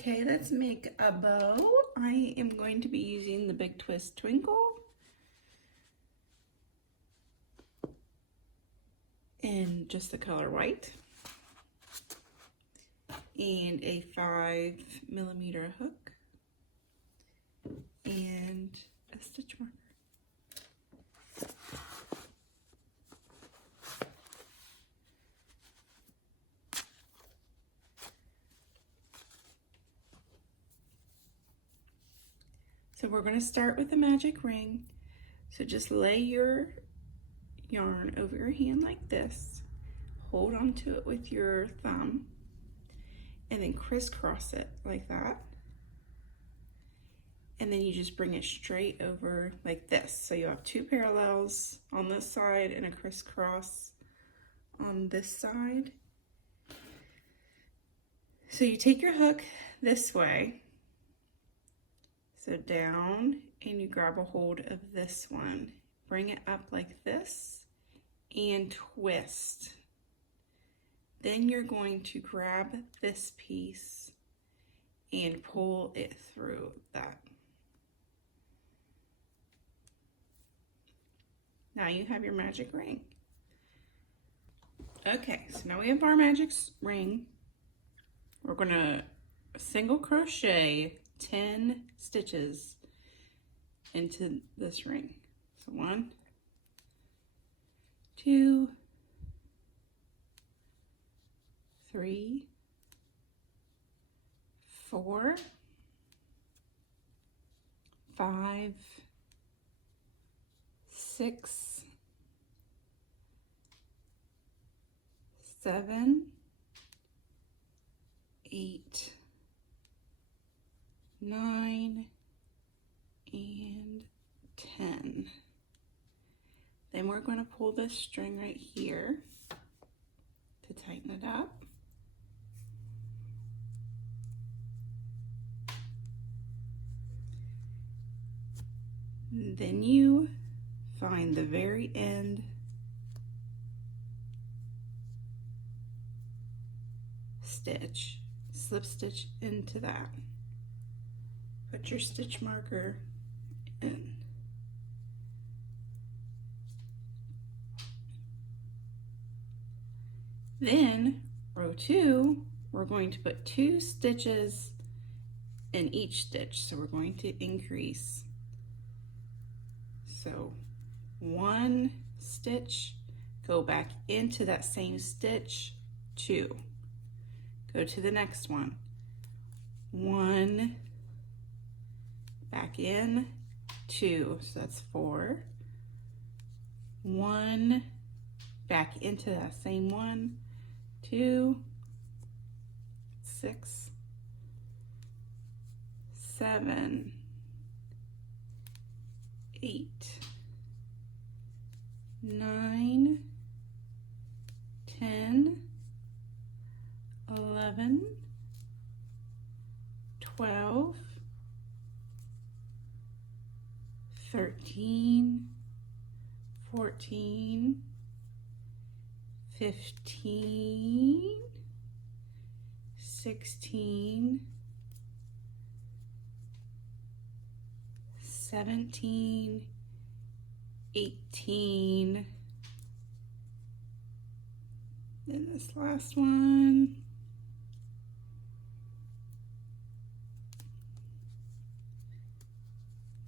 Okay, let's make a bow. I am going to be using the Big Twist Twinkle in just the color white and a 5mm hook and a stitch marker. So we're going to start with the magic ring. So just lay your yarn over your hand like this. Hold onto it with your thumb and then crisscross it like that. And then you just bring it straight over like this. So you have two parallels on this side and a crisscross on this side. So you take your hook this way. So down, and you grab a hold of this one. Bring it up like this and twist. Then you're going to grab this piece and pull it through that. Now you have your magic ring. Okay, so now we have our magic ring. We're gonna single crochet 10 stitches into this ring. So 1, 2, 3, 4, 5, 6, 7, 8, 9, and 10. Then we're going to pull this string right here to tighten it up. Then you find the very end stitch, slip stitch into that. Put your stitch marker in. Then row 2, we're going to put 2 stitches in each stitch. So we're going to increase. So 1 stitch, go back into that same stitch, 2. Go to the next one. 1, back in, 2, so that's 4. 1, back into that same one, 2, 6, 7, 8, 9, 10, 11, 12, 13, 14, 15, 16, 17, 18, then this last one,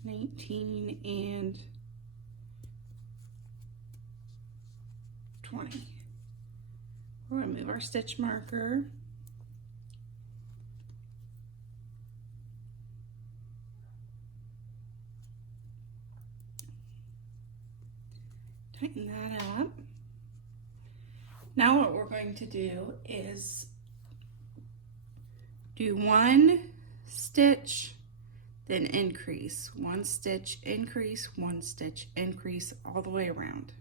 19 and 20. We're going to move our stitch marker. Tighten that up. Now what we're going to do is do 1 stitch, then increase. 1 stitch, increase, 1 stitch, increase all the way around.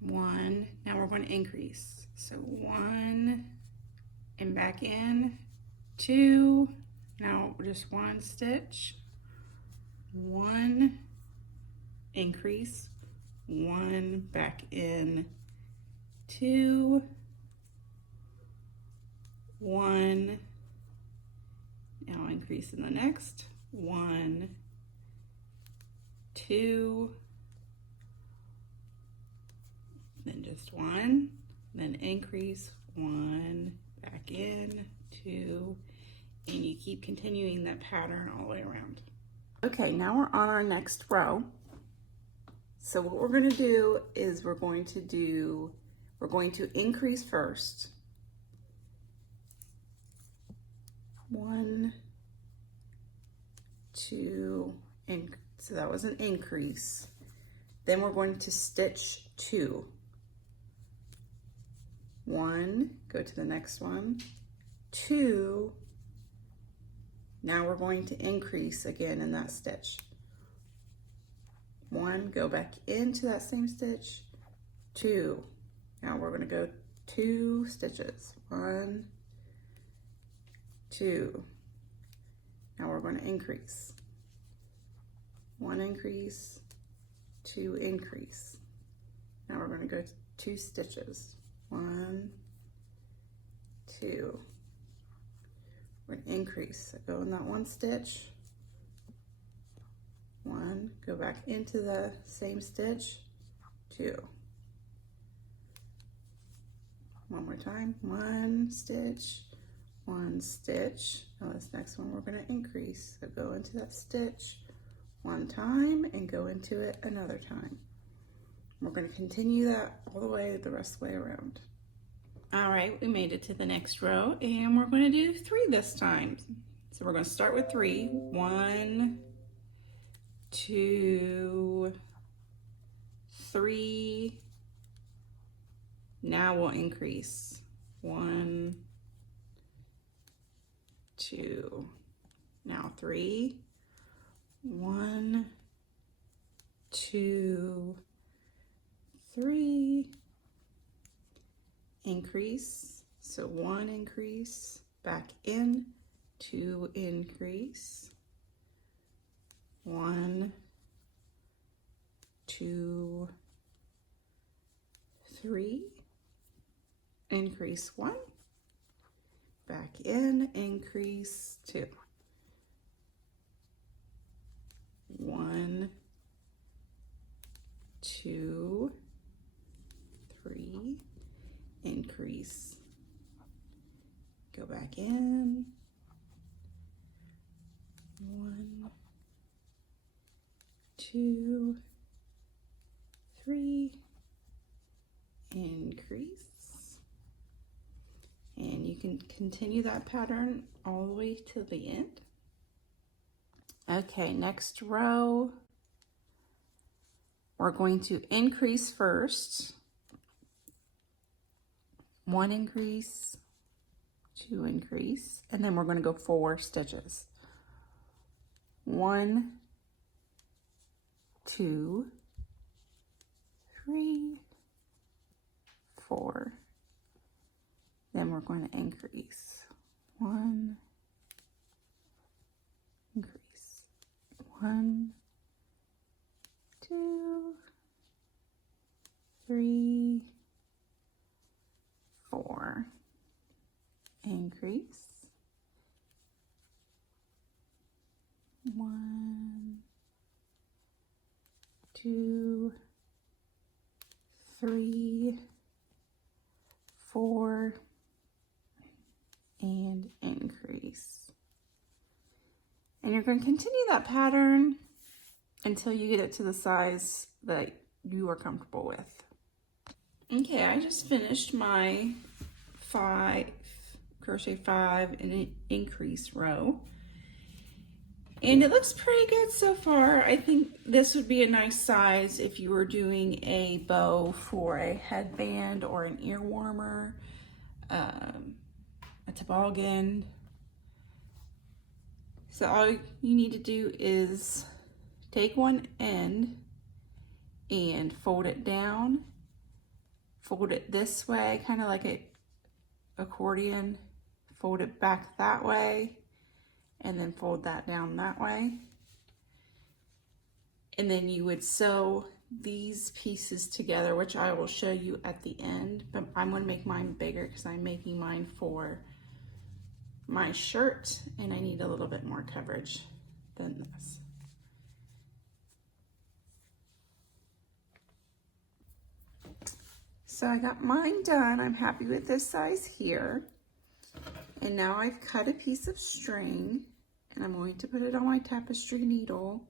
One, now we're going to increase. So 1 and back in, 2, now just 1 stitch, 1, increase, 1, back in, 2, 1, now increase in the next, 1, 2, then just 1, then increase, 1, back in, 2, and you keep continuing that pattern all the way around. Okay, now we're on our next row. So what we're going to do is we're going to increase first. 1, 2, and so that was an increase. Then we're going to stitch 2. 1, go to the next one, 2, now we're going to increase again in that stitch. 1, go back into that same stitch, 2, now we're going to go 2 stitches, 1, 2, now we're going to increase, 1 increase, 2 increase, now we're going to go 2 stitches, 1, 2, we're going to increase, so go in that 1 stitch, 1, go back into the same stitch, 2, one more time, 1 stitch, 1 stitch, now this next one we're going to increase, so go into that stitch 1 time and go into it another time. We're going to continue that all the way the rest of the way around. All right, we made it to the next row and we're going to do 3 this time. So we're going to start with 3. 1, 2, 3. Now we'll increase. 1, 2. Now 3. 1, 2, 3. Increase, so 1 increase, back in, 2 increase, 1, 2, 3, increase 1, back in, increase 2, 1, 2, 3, increase, go back in, 1, 2, 3, increase, and you can continue that pattern all the way to the end. Okay, next row, we're going to increase first. 1 increase, 2 increase, and then we're going to go 4 stitches. 1, 2, 3, 4. Then we're going to increase. 1, increase. 1, 2, 3, 4, increase, 1, 2, 3, 4, and increase. And you're going to continue that pattern until you get it to the size that you are comfortable with. Okay, I just finished my 5 crochet 5 and an increase row, and it looks pretty good so far. I think this would be a nice size if you were doing a bow for a headband or an ear warmer, a toboggan. So all you need to do is take one end and fold it down, fold it this way, kind of like an accordion, fold it back that way, and then fold that down that way. And then you would sew these pieces together, which I will show you at the end, but I'm going to make mine bigger because I'm making mine for my shirt and I need a little bit more coverage than this. So I got mine done. I'm happy with this size here. And now I've cut a piece of string and I'm going to put it on my tapestry needle.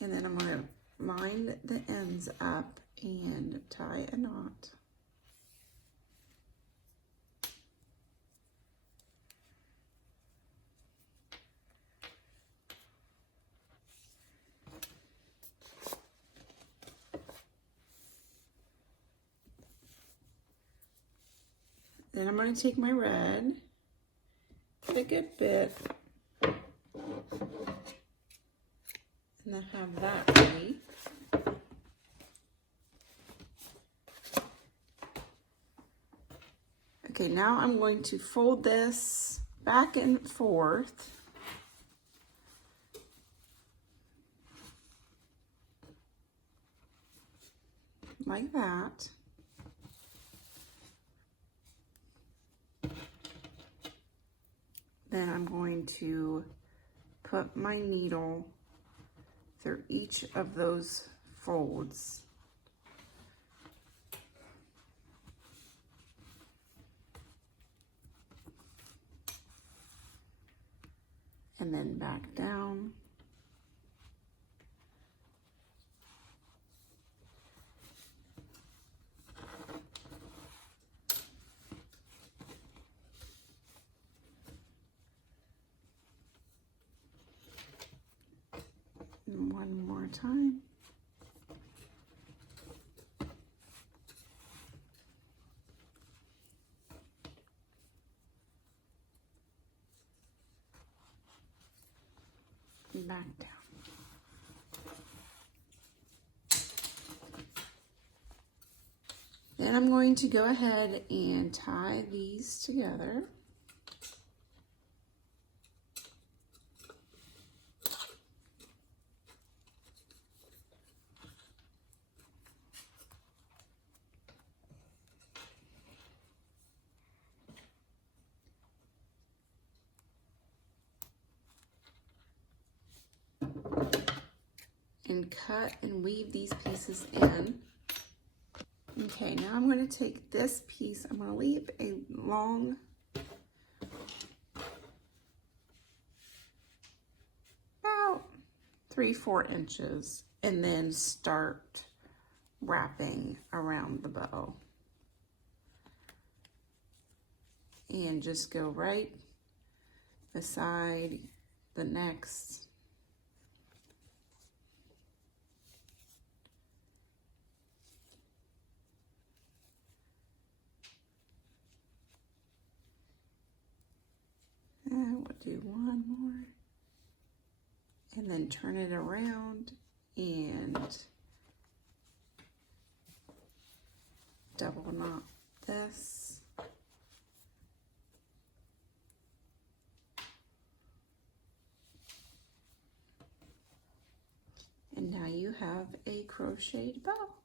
And then I'm going to line the ends up and tie a knot. Then I'm going to take my red, get a good bit, and then have that ready. Okay, now I'm going to fold this back and forth. Like that. Then I'm going to put my needle through each of those folds. And then back down. And one more time. And back down. Then I'm going to go ahead and tie these together. And cut and weave these pieces in. Okay, now I'm going to take this piece, I'm going to leave a long about 3-4 inches and then start wrapping around the bow. And just go right beside the next. And we'll do one more. And then turn it around and double knot this. And now you have a crocheted bow.